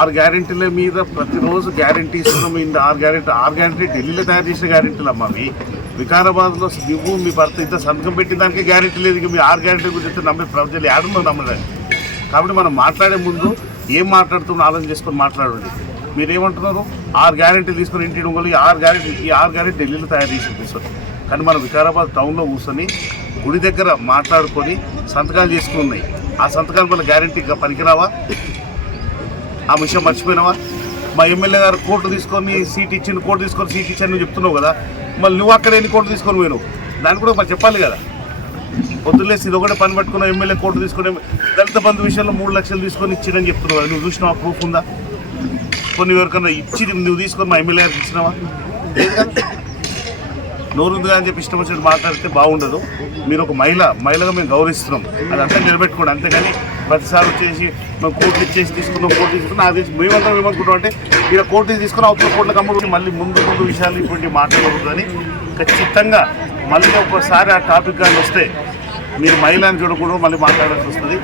6 గ్యారెంటీల మీద ప్రతిరోజు గ్యారెంటీ ఇస్తున్నాం. 6 గ్యారెంటీ ఢిల్లీలో తయారు చేసిన గ్యారెంటీలు అమ్మ. అవి వికారాబాద్లో నువ్వు మీ భర్త ఇంత సంతకం పెట్టిన దానికి గ్యారెంటీ లేదు. ఇక మీ 6 గ్యారెంటీ గురించి నమ్మే ప్రజలు ఏడుందో నమ్మడానికి. కాబట్టి మనం మాట్లాడే ముందు ఏం మాట్లాడుతున్నా ఆలోచన చేసుకొని మాట్లాడండి. మీరేమంటున్నారు? 6 గ్యారెంటీ తీసుకొని ఇంటి ఈ 6 గ్యారెంటీ ఢిల్లీలో తయారు చేసి తీసుకొని, కానీ మనం వికారాబాద్ టౌన్లో కూర్చొని గుడి దగ్గర మాట్లాడుకొని సంతకాలు చేసుకుని ఉన్నాయి. ఆ సంతకాలు మన గ్యారెంటీగా పనికిరావా? ఆ విషయం మర్చిపోయినావా? మా ఎమ్మెల్యే గారు కోర్టు తీసుకొని సీట్ ఇచ్చింది, కోర్టు తీసుకొని సీట్ ఇచ్చాను నువ్వు చెప్తున్నావు కదా, మళ్ళీ నువ్వు అక్కడ ఎన్ని కోర్టు తీసుకొని పోయినావు దాన్ని కూడా మరి చెప్పాలి కదా. పొద్దులేసి ఇది ఒకటే పని పట్టుకున్నావు, ఎమ్మెల్యే కోర్టు తీసుకుని దళిత బంధు విషయంలో 3 లక్షలు తీసుకొని ఇచ్చిందని చెప్తున్నావు కదా. నువ్వు చూసినావా? ప్రూఫ్ ఉందా? కొన్ని ఎవరికన్నా ఇచ్చి నువ్వు తీసుకొని మా ఎమ్మెల్యే గారికి ఇచ్చినావా? లేదు కదా. నోరుందిగా అని చెప్పి ఇష్టం వచ్చినట్టు మాట్లాడితే బాగుండదు. మీరు ఒక మహిళగా మేము గౌరవిస్తున్నాం, అది అంతా నిలబెట్టుకోండి. అంతేగాని ప్రతిసారి వచ్చేసి మేము కోర్టు ఇచ్చేసి తీసుకున్నాం, కోర్టు తీసుకున్నాం అది మేమంతా ఏమనుకుంటాం అంటే ఇక్కడ కోర్టు తీసుకుని అవతల కోర్టుల కమ్ముడు మళ్ళీ ముందు విషయాలు ఇటువంటి మాట్లాడకూడదని ఖచ్చితంగా మళ్ళీ ఒకసారి ఆ టాపిక్ కానీ వస్తే మీరు మహిళని చూడకూడదు, మళ్ళీ మాట్లాడాల్సి వస్తుంది.